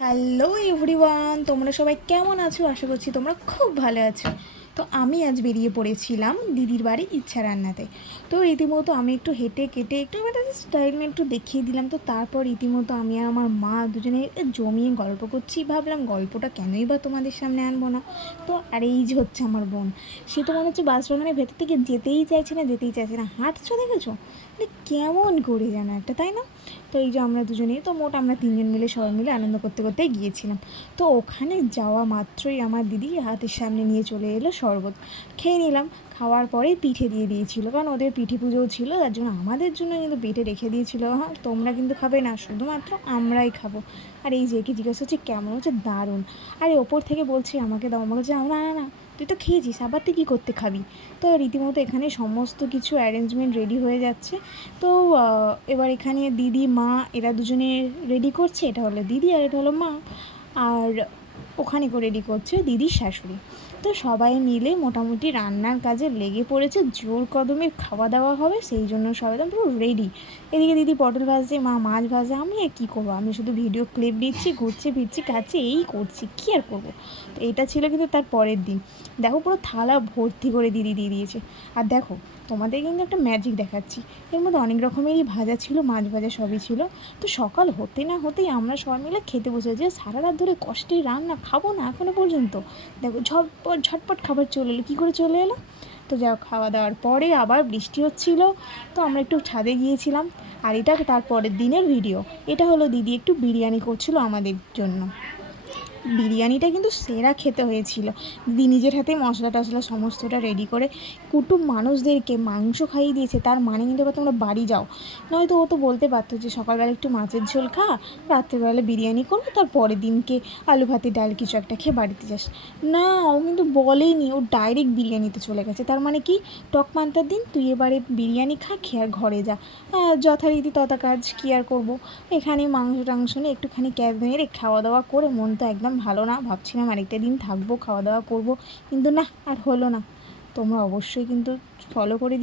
Hello everyone তোমরা সবাই কেমন আছো? আশা করছি তোমরা খুব ভালো আছো। তো আমি আজ বেরিয়ে পড়েছিলাম দিদির বাড়ি ইচ্ছা রান্নাতে। তো রীতিমতো আমি একটু হেঁটে কেটে একটু মানে স্টাইল একটু দেখিয়ে দিলাম। তো তারপর রীতিমতো আমি আর আমার মা দুজনে জমিয়ে গল্প করছি। ভাবলাম গল্পটা কেনই বা তোমাদের সামনে আনব না। তো আর এই যে হচ্ছে আমার বোন, সে তো মনে হচ্ছে বাস বাগানের ভেতর থেকে যেতেই চাইছে না, যেতেই চাইছে না। হাঁটছো দেখেছ? মানে কেমন করে জানো একটা, তাই না? তো এই যে আমরা দুজনেই তো মোট আমরা তিনজন মিলে সবাই মিলে আনন্দ করতে করতে গিয়েছিলাম। তো ওখানে যাওয়া মাত্রই আমার দিদি হাতের সামনে নিয়ে চলে এলো শরবত। খেয়ে নিলাম, খাওয়ার পরেই পিঠে দিয়ে দিয়েছিল, কারণ ওদের পিঠে পুজোও ছিল, তার জন্য আমাদের জন্য কিন্তু পিঠে রেখে দিয়েছিল। হ্যাঁ তোমরা কিন্তু খাবে না, শুধুমাত্র আমরাই খাব। আর এই যে কি জিজ্ঞাসা হচ্ছে কেমন? হচ্ছে দারুণ। আর ওপর থেকে বলছে, আমাকে দাও। আমাকে বলছে না না না, তুই তো খেয়েছিস, আবার তুই কী করতে খাবি? তো রীতিমতো এখানে সমস্ত কিছু অ্যারেঞ্জমেন্ট রেডি হয়ে যাচ্ছে। তো এবার এখানে দিদি, মা, এরা দুজনে রেডি করছে, এটা হলো দিদি আর এটা হলো মা। আর ওখানে করে রেডি করছে দিদির শাশুড়ি। তো সবাই মিলে মোটামুটি রান্নার কাজে লেগে পড়েছে, জোর কদমে খাওয়া দাওয়া হবে, সেই জন্য সবাই একদম পুরো রেডি এদিকে দিদি পটল ভাজছে, মা মাছ ভাজে আমি আর কী করব? আমি শুধু ভিডিও ক্লিপ দিচ্ছি, ঘুরছি, ফিরছি, খাচ্ছি, এই করছি, কী আর করব? তো এটা ছিল কিন্তু তার পরের দিন। দেখো পুরো থালা ভর্তি করে দিদি দিয়ে দিয়েছে। আর দেখো তোমাদের কিন্তু একটা ম্যাজিক দেখাচ্ছি। এর মধ্যে অনেক রকমেরই ভাজা ছিল, মাছ ভাজা সবই ছিল। তো সকাল হতে না হতেই আমরা সবাই মিলে খেতে বসে যে সারা রাত ধরে কষ্টে রান্না খাব না এখনও পর্যন্ত। দেখো, ঝটপট ঝটপট খাবার চলে এলো। কী করে চলে এলো? তো যা খাওয়া দাওয়ার পরে আবার বৃষ্টি হচ্ছিল। তো আমরা একটু ছাদে গিয়েছিলাম। আর এটা তার পরের দিনের ভিডিও এটা হলো দিদি একটু বিরিয়ানি করছিল আমাদের জন্য। বিরিয়ানিটা কিন্তু সেরা খেতে হয়েছিল। দিদি নিজের হাতে মশলা টশলা সমস্তটা রেডি করে কুটুম মানুষদেরকে মাংস খাইয়ে দিয়েছে, তার মানে কিন্তু এবার তোমরা বাড়ি যাও। নয়তো ও তো বলতে পারতো যে সকালবেলা একটু মাছের ঝোল খা, রাত্রেবেলা বিরিয়ানি করব তার পরের দিনকে আলু ভাতে ডাল কিছু একটা খেয়ে বাড়িতে যাস। না, ও কিন্তু বলেনি, ও ডাইরেক্ট বিরিয়ানিতে চলে গেছে। তার মানে কি? টক মান্তার দিন, তুই এবারে বিরিয়ানি খা, খেয়ে আর ঘরে যা। যথারীতি তথা কাজ কী আর করব? এখানে মাংস টাংস নিয়ে একটুখানি ক্যাব মেরে খাওয়া দাওয়া করে মন তো একদম ভালো না। ভাবছিলাম আরেকটা দিন থাকব, খাওয়া দাওয়া করব। কিন্তু না, আর হলো না। তোমরা অবশ্যই কিন্তু ফলো করে